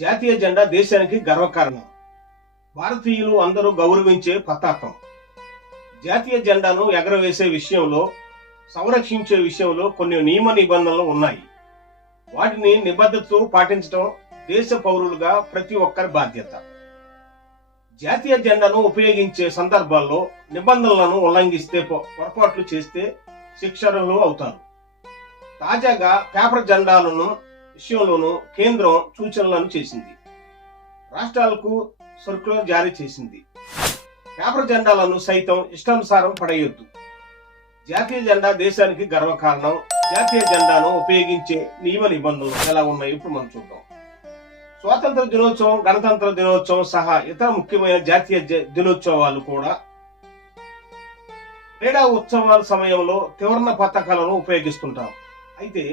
జాతీయ జెండా దేశానికి గర్వకారణం. భారతీయులు అందరూ గౌరవించే పతాకం జాతీయ జెండాను ఎగరవేసే విషయంలో సంరక్షించే విషయంలో కొన్ని నియమ నిబంధనలు ఉన్నాయి. వాటిని నిబద్ధతతో పాటించడం దేశ పౌరులుగా ప్రతి ఒక్కరి బాధ్యత. జాతీయ జెండాను ఉపయోగించే సందర్భాల్లో నిబంధనలను ఉల్లంఘిస్తే పొరపాట్లు చేస్తే శిక్షలు అవుతారు. తాజాగా పేపర్ జెండాలను విషయంలోనూ కేంద్రం సూచనలను చేసింది. రాష్ట్రాలకు సరుకులను జారీ చేసింది. పేపర్ జెండాలను సైతం ఇష్టానుసారం పడేయొద్దు. జాతీయ జెండా దేశానికి గర్వకారణం జాతీయ జెండాను ఉపయోగించే నియమ నిబంధనలు ఎలా ఉన్నాయి ఇప్పుడు మనం చూద్దాం. స్వాతంత్ర దినోత్సవం గణతంత్ర దినోత్సవం సహా ఇతర ముఖ్యమైన జాతీయ దినోత్సవాలు కూడా క్రీడా ఉత్సవాల సమయంలో త్రివర్ణ పతాకాలను ఉపయోగిస్తుంటాం. అయితే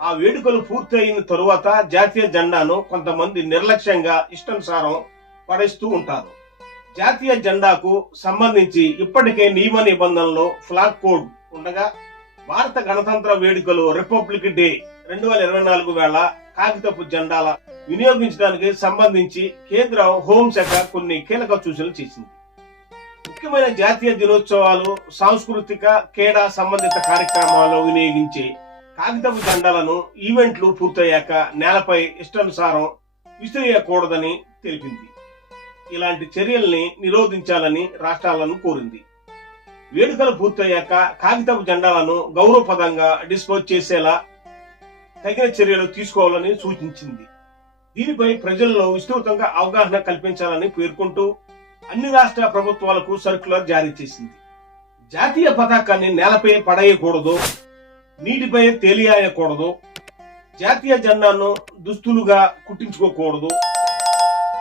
ఆ వేడుకలు పూర్తయిన తరువాత జాతీయ జెండాను కొంతమంది నిర్లక్ష్యంగా ఇష్టానుసారం పడేస్తూ ఉంటారు. జాతీయ జెండాకు సంబంధించి ఇప్పటికే నియమ నిబంధనలు ఫ్లాగ్ కోడ్ ఉండగా భారత గణతంత్ర వేడుకలు రిపబ్లిక్ డే రెండు వేల ఇరవై నాలుగు వేళ కాగితపు జెండాల వినియోగించడానికి సంబంధించి కేంద్ర హోంశాఖ కొన్ని కీలక సూచనలు చేసింది. ముఖ్యమైన జాతీయ దినోత్సవాలు సాంస్కృతిక క్రీడా సంబంధిత కార్యక్రమాల్లో వినియోగించే కాగితపు దండలను ఈవెంట్లు పూర్తయ్యాక నేలపై ఇష్టానుసారం విసిరేయకూడదని తెలిపింది. ఇలాంటి చర్యల్ని నిరోధించాలని రాష్ట్రాలను కోరింది. వేడుకలు పూర్తయ్యాక కాగితపు జెండాలను గౌరవపదంగా డిస్పోజ్ చేసేలా తగిన చర్యలు తీసుకోవాలని సూచించింది. దీనిపై ప్రజల్లో విస్తృతంగా అవగాహన కల్పించాలని పేర్కొంటూ అన్ని రాష్ట్ర ప్రభుత్వాలకు సర్క్యులర్ జారీ చేసింది. జాతీయ పతాకాన్ని నేలపై పడేయకూడదు నీటిపై తేలియాయకూడదు. జాతీయ జెండాను దుస్తులుగా కుట్టించుకోకూడదు.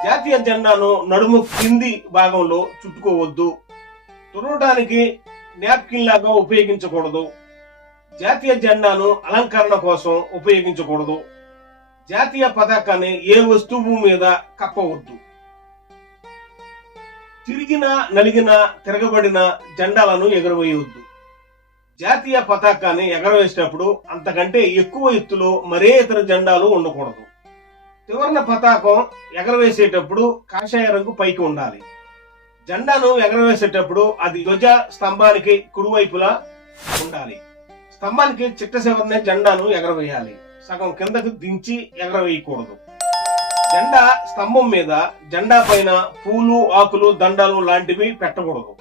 జాతీయ జెండాను నడుము కింది భాగంలో చుట్టుకోవద్దు. తుడవడానికి నాప్కిన్ లాగా ఉపయోగించకూడదు. జాతీయ జెండాను అలంకరణ కోసం ఉపయోగించకూడదు. జాతీయ పతాకాన్ని ఏ వస్తువు మీద కప్పవద్దు. తిరిగిన నలిగిన తిరగబడిన జెండాలను ఎగురవేయవద్దు. జాతీయ పతాకాన్ని ఎగరవేసేటప్పుడు అంతకంటే ఎక్కువ ఎత్తులో మరే ఇతర జెండాలు ఉండకూడదు. త్రివర్ణ పతాకం ఎగరవేసేటప్పుడు కాషాయ రంగు పైకి ఉండాలి. జెండాను ఎగరవేసేటప్పుడు అది ధ్వజ స్తంభానికి కుడివైపులా ఉండాలి. స్తంభానికి చిట్ట చివరనే జెండాను ఎగరవేయాలి. సగం కిందకు దించి ఎగరవేయకూడదు. జెండా స్తంభం మీద జెండా పైన పూలు ఆకులు దండాలు లాంటివి పెట్టకూడదు.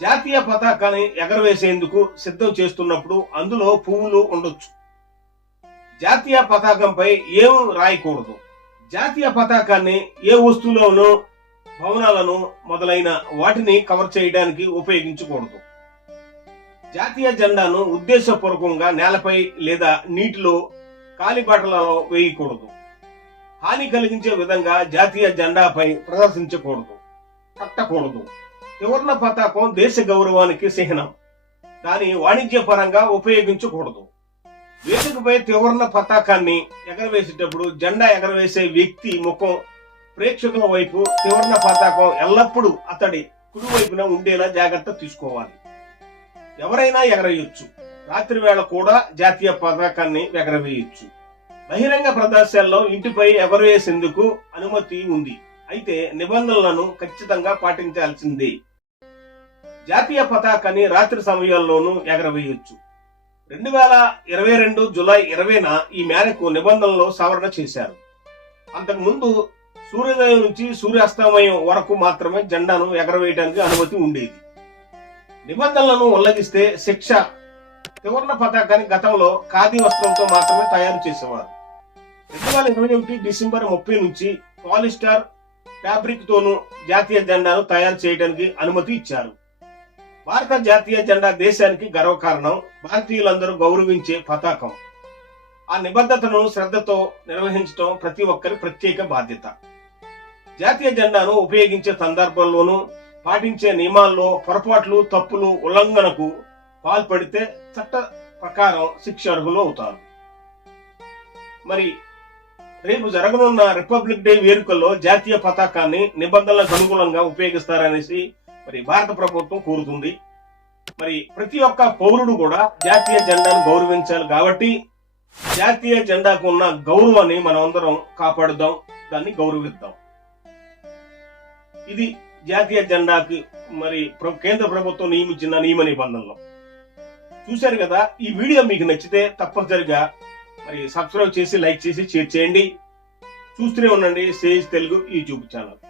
జాతీయ పతాకాన్ని ఎగరవేసేందుకు సిద్ధం చేస్తున్నప్పుడు అందులో పువ్వులు ఉండొచ్చు. జాతీయ పతాకంపై ఏం రాయకూడదు. జాతీయ పతాకాన్ని ఏ వస్తువులోనూ భవనాలను మొదలైన వాటిని కవర్ చేయడానికి ఉపయోగించకూడదు. జాతీయ జెండాను ఉద్దేశపూర్వకంగా నేలపై లేదా నీటిలో కాలిబాటలలో వేయకూడదు. హాని కలిగించే విధంగా జాతీయ జెండాపై ప్రదర్శించకూడదు. కట్టకూడదు. త్రివర్ణ పతాకం దేశ గౌరవానికి చిహ్నం. దాని వాణిజ్యపరంగా ఉపయోగించకూడదు. వేదికపై త్రివర్ణ పతాకాన్ని ఎగరవేసేటప్పుడు జెండా ఎగరవేసే వ్యక్తి ముఖం ప్రేక్షకుల వైపు త్రివర్ణ పతాకం ఎల్లప్పుడూ అతడి కుడివైపున ఉండేలా జాగ్రత్త తీసుకోవాలి. ఎవరైనా ఎగరేయొచ్చు రాత్రి వేళ కూడా జాతీయ పతాకాన్ని ఎగరవేయొచ్చు. బహిరంగ ప్రదేశాల్లో ఇంటిపై ఎగరవేసేందుకు అనుమతి ఉంది? అయితే నిబంధనలను ఖచ్చితంగా పాటించాల్సిందే. జాతీయ పతాకాన్ని రాత్రి సమయాల్లోనూ ఎగరవేయొచ్చు. రెండు వేల ఇరవై రెండు జులై ఇరవైన ఈ మేరకు నిబంధనలు సవరణ చేశారు. అంతకు ముందు సూర్యోదయం నుంచి సూర్యాస్తమయం వరకు మాత్రమే జెండాను ఎగరవేయడానికి అనుమతి ఉండేది. నిబంధనలను ఉల్లంఘిస్తే శిక్ష త్రివర్ణ పతాకాన్ని గతంలో ఖాదీ వస్త్రంతో మాత్రమే తయారు చేసేవారు. రెండు వేల ఇరవై ఒకటి డిసెంబర్ ముప్పై నుంచి పాలిస్టర్ ఫ్యాబ్రిక్ తోనూ జాతీయ జెండాను తయారు చేయడానికి అనుమతి ఇచ్చారు. భారత జాతీయ జెండా దేశానికి గర్వకారణం భారతీయులందరూ గౌరవించే పతాకం. ఆ నిబద్ధతను శ్రద్ధతో నిర్వహించడం ప్రతి ఒక్కరి ప్రత్యేక బాధ్యత. జాతీయ జెండాను ఉపయోగించే సందర్భంలోనూ పాటించే నియమాల్లో పొరపాట్లు తప్పులు ఉల్లంఘనకు పాల్పడితే చట్ట ప్రకారం శిక్ష అర్హులు అవుతారు. మరి రేపు జరగనున్న రిపబ్లిక్ డే వేడుకల్లో జాతీయ పతాకాన్ని నిబంధనలకు అనుగుణంగా ఉపయోగిస్తారనేసి మరి భారత ప్రభుత్వం కోరుతుంది. మరి ప్రతి ఒక్క పౌరుడు కూడా జాతీయ జెండాను గౌరవించాలి కాబట్టి జాతీయ జెండాకు ఉన్న గౌరవాన్ని మనమందరం కాపాడుదాం దాన్ని గౌరవిద్దాం. ఇది జాతీయ జెండాకి మరి కేంద్ర ప్రభుత్వం నియమించిన నియమ నిబంధనలు. చూశారు కదా ఈ వీడియో మీకు నచ్చితే తప్పనిసరిగా మరి సబ్స్క్రైబ్ చేసి లైక్ చేసి షేర్ చేయండి. చూస్తూనే ఉండండి. Sage Telugu YouTube channel